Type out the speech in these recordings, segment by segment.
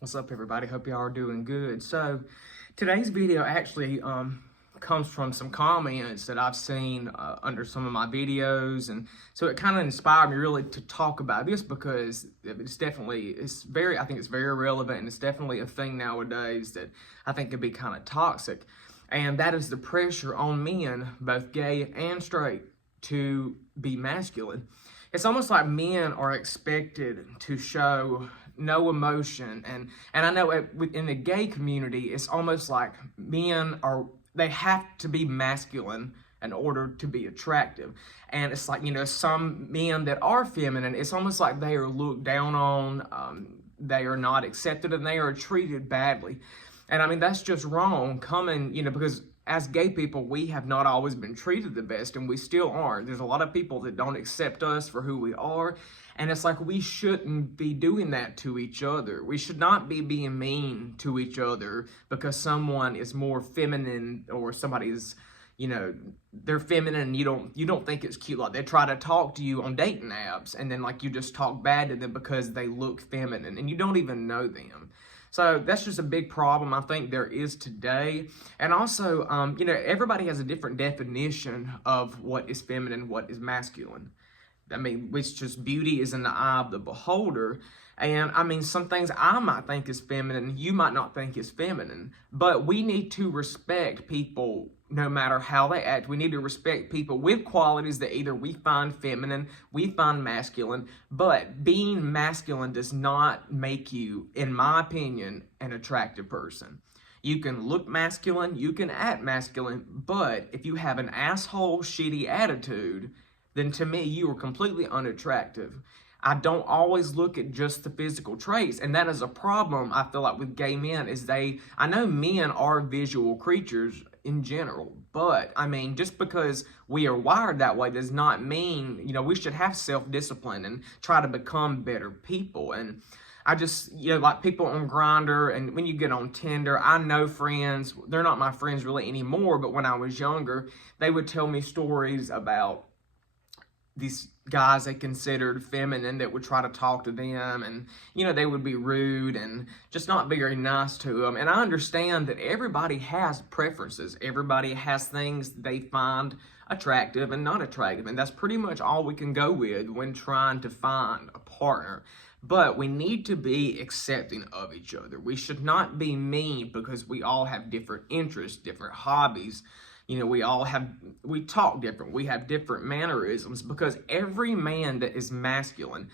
What's up, everybody? Hope y'all are doing good. So today's video actually comes from some comments that I've seen under some of my videos, and so it kind of inspired me really to talk about this because I think it's very relevant, and it's definitely a thing nowadays that I think could be kind of toxic, and that is the pressure on men, both gay and straight, to be masculine. It's almost like men are expected to show no emotion, and I know in the gay community it's almost like they have to be masculine in order to be attractive. And it's like, some men that are feminine, it's almost like they are looked down on, they are not accepted, and they are treated badly. And I mean, that's just wrong because as gay people, we have not always been treated the best, and we still aren't. There's a lot of people that don't accept us for who we are, and it's like we shouldn't be doing that to each other. We should not be being mean to each other because someone is more feminine, or somebody's, they're feminine and you don't think it's cute. Like, they try to talk to you on dating apps, and then like you just talk bad to them because they look feminine and you don't even know them. So that's just a big problem I think there is today. And also, everybody has a different definition of what is feminine, what is masculine. I mean, it's just beauty is in the eye of the beholder. And I mean, some things I might think is feminine, you might not think is feminine. But we need to respect people no matter how they act. We need to respect people with qualities that either we find feminine, we find masculine. But being masculine does not make you, in my opinion, an attractive person. You can look masculine, you can act masculine, but if you have an asshole, shitty attitude, then to me, you are completely unattractive. I don't always look at just the physical traits, and that is a problem I feel like with gay men. I know men are visual creatures in general, but I mean, just because we are wired that way does not mean, we should have self-discipline and try to become better people. And I just, like people on Grindr, and when you get on Tinder, I know friends, they're not my friends really anymore, but when I was younger, they would tell me stories about these guys they considered feminine that would try to talk to them, and they would be rude and just not very nice to them. And I understand that everybody has preferences, everybody has things they find attractive and not attractive, and that's pretty much all we can go with when trying to find a partner. But we need to be accepting of each other. We should not be mean because we all have different interests, different hobbies. We talk different. We have different mannerisms, because every man that is masculine,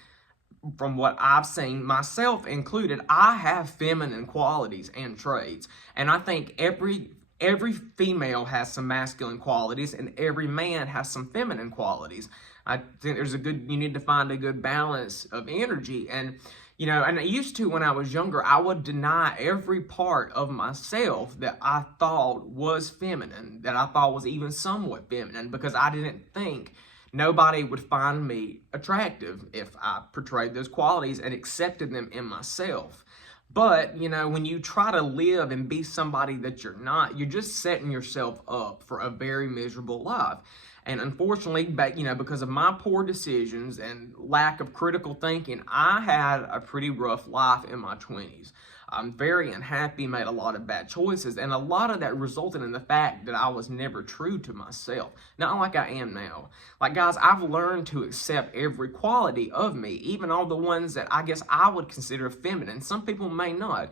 from what I've seen, myself included, I have feminine qualities and traits. And I think every female has some masculine qualities, and every man has some feminine qualities. I think you need to find a good balance of energy. And and I used to, when I was younger, I would deny every part of myself that I thought was feminine, that I thought was even somewhat feminine, because I didn't think nobody would find me attractive if I portrayed those qualities and accepted them in myself. But, when you try to live and be somebody that you're not, you're just setting yourself up for a very miserable life. And unfortunately, because of my poor decisions and lack of critical thinking, I had a pretty rough life in my 20s. I'm very unhappy, made a lot of bad choices, and a lot of that resulted in the fact that I was never true to myself. Not like I am now. Like, guys, I've learned to accept every quality of me, even all the ones that I guess I would consider feminine. Some people may not.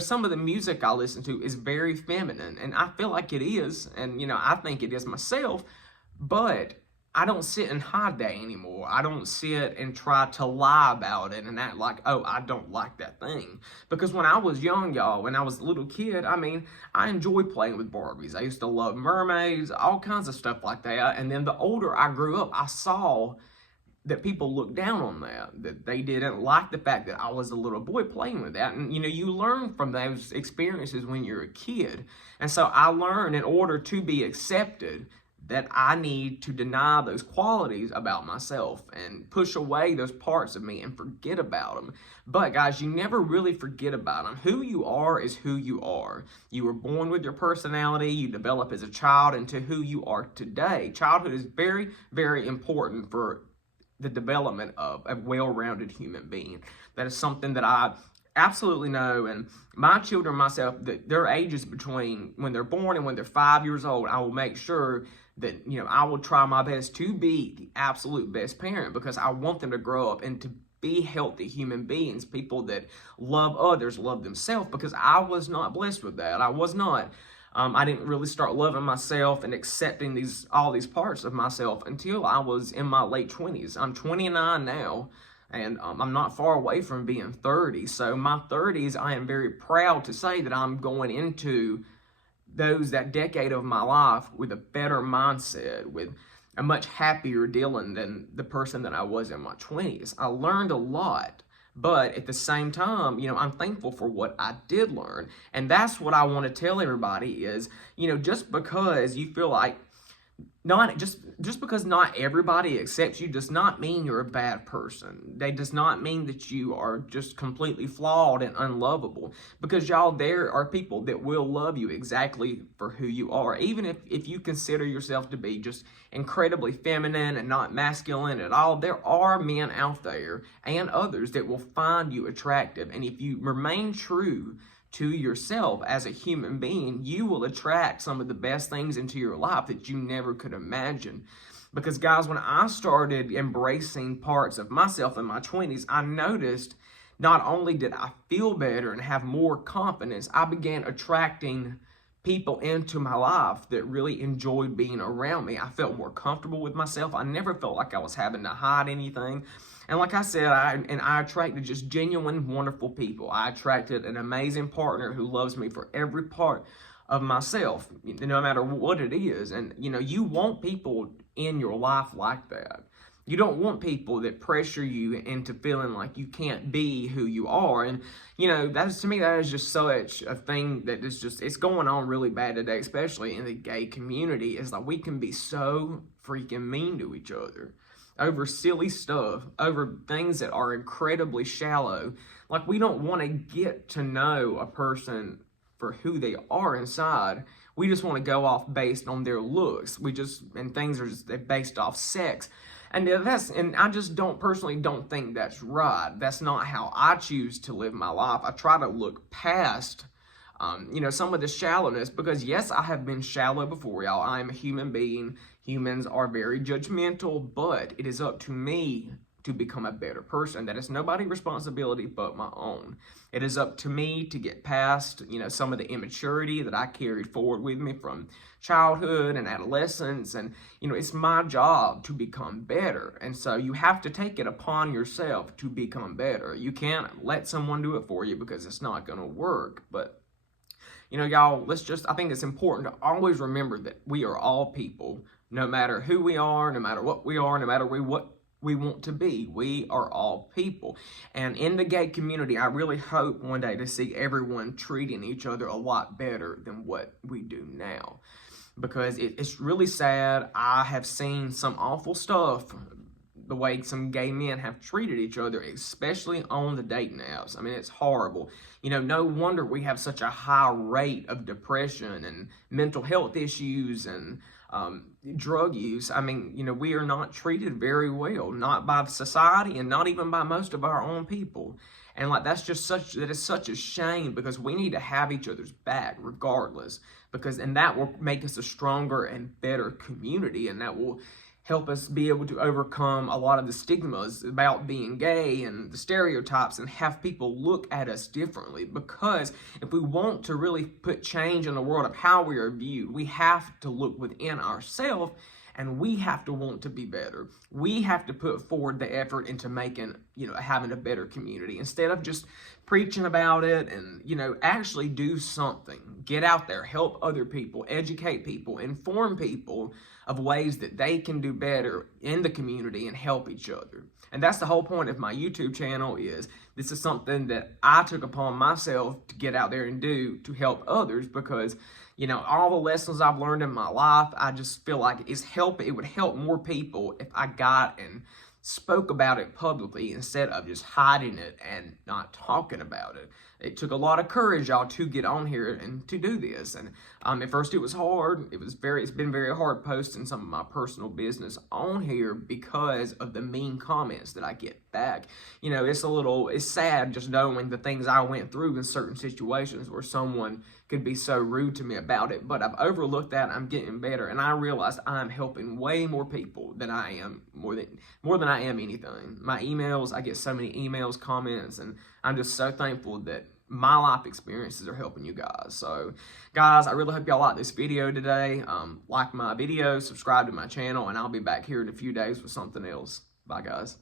Some of the music I listen to is very feminine, and I feel like it is, and, I think it is myself. But I don't sit and hide that anymore. I don't sit and try to lie about it and act like, oh, I don't like that thing. Because when I was young, y'all, when I was a little kid, I enjoyed playing with Barbies. I used to love mermaids, all kinds of stuff like that. And then the older I grew up, I saw that people looked down on that they didn't like the fact that I was a little boy playing with that. And, you learn from those experiences when you're a kid. And so I learned, in order to be accepted, that I need to deny those qualities about myself and push away those parts of me and forget about them. But guys, you never really forget about them. Who you are is who you are. You were born with your personality. You develop as a child into who you are today. Childhood is very, very important for the development of a well-rounded human being. That is something that I absolutely know, and my children, myself, that their ages between when they're born and when they're 5 years old, I will make sure that, I will try my best to be the absolute best parent, because I want them to grow up and to be healthy human beings, people that love others, love themselves, because I was not blessed with that. I was not. I didn't really start loving myself and accepting all these parts of myself until I was in my late 20s. I'm 29 now, and I'm not far away from being 30. So my 30s, I am very proud to say that I'm going into that decade of my life with a better mindset, with a much happier Dylan than the person that I was in my 20s. I learned a lot, but at the same time, I'm thankful for what I did learn. And that's what I want to tell everybody is, just because you feel like just because not everybody accepts you does not mean you're a bad person. They does not mean that you are just completely flawed and unlovable, because y'all, there are people that will love you exactly for who you are, even if you consider yourself to be just incredibly feminine and not masculine at all. There are men out there and others that will find you attractive, and if you remain true to yourself as a human being, you will attract some of the best things into your life that you never could imagine. Because guys, when I started embracing parts of myself in my 20s, I noticed not only did I feel better and have more confidence, I began attracting people into my life that really enjoyed being around me. I felt more comfortable with myself. I never felt like I was having to hide anything. And like I said, I attracted just genuine, wonderful people. I attracted an amazing partner who loves me for every part of myself, no matter what it is. And, you want people in your life like that. You don't want people that pressure you into feeling like you can't be who you are. And, to me, that is just such a thing that is it's going on really bad today, especially in the gay community, is like we can be so freaking mean to each other over silly stuff, over things that are incredibly shallow. Like, we don't want to get to know a person for who they are inside. We just want to go off based on their looks. And things are just based off sex. And I just personally don't think that's right. That's not how I choose to live my life. I try to look past some of the shallowness, because yes, I have been shallow before, y'all. I am a human being. Humans are very judgmental, but it is up to me to become a better person. That is nobody's responsibility but my own. It is up to me to get past, some of the immaturity that I carried forward with me from childhood and adolescence. And, it's my job to become better. And so you have to take it upon yourself to become better. You can't let someone do it for you, because it's not going to work. But y'all, I think it's important to always remember that we are all people, no matter who we are, no matter what we are, no matter what we want to be. We are all people. And in the gay community, I really hope one day to see everyone treating each other a lot better than what we do now. Because it's really sad. I have seen some awful stuff, the way some gay men have treated each other, especially on the dating apps. I mean, it's horrible. No wonder we have such a high rate of depression and mental health issues and drug use. I mean, we are not treated very well, not by society and not even by most of our own people. And that is such a shame, because we need to have each other's back regardless, and that will make us a stronger and better community, and that will help us be able to overcome a lot of the stigmas about being gay and the stereotypes, and have people look at us differently. Because if we want to really put change in the world of how we are viewed, we have to look within ourselves, and we have to want to be better. We have to put forward the effort into making, having a better community, instead of just preaching about it and, actually do something. Get out there, help other people, educate people, inform people of ways that they can do better in the community and help each other. And that's the whole point of my YouTube channel. This is something that I took upon myself to get out there and do to help others, because all the lessons I've learned in my life, I just feel like it would help more people if I got and spoke about it publicly instead of just hiding it and not talking about it. It took a lot of courage, y'all, to get on here and to do this. And at first it was hard. It's been very hard posting some of my personal business on here because of the mean comments that I get back. You know, it's sad just knowing the things I went through in certain situations where someone could be so rude to me about it, but I've overlooked that. I'm getting better, and I realized I'm helping way more people than I am, more than I am anything. My emails, I get so many emails, comments, and I'm just so thankful that my life experiences are helping you guys. So guys, I really hope y'all like this video today. Like my video, subscribe to my channel, and I'll be back here in a few days with something else. Bye guys.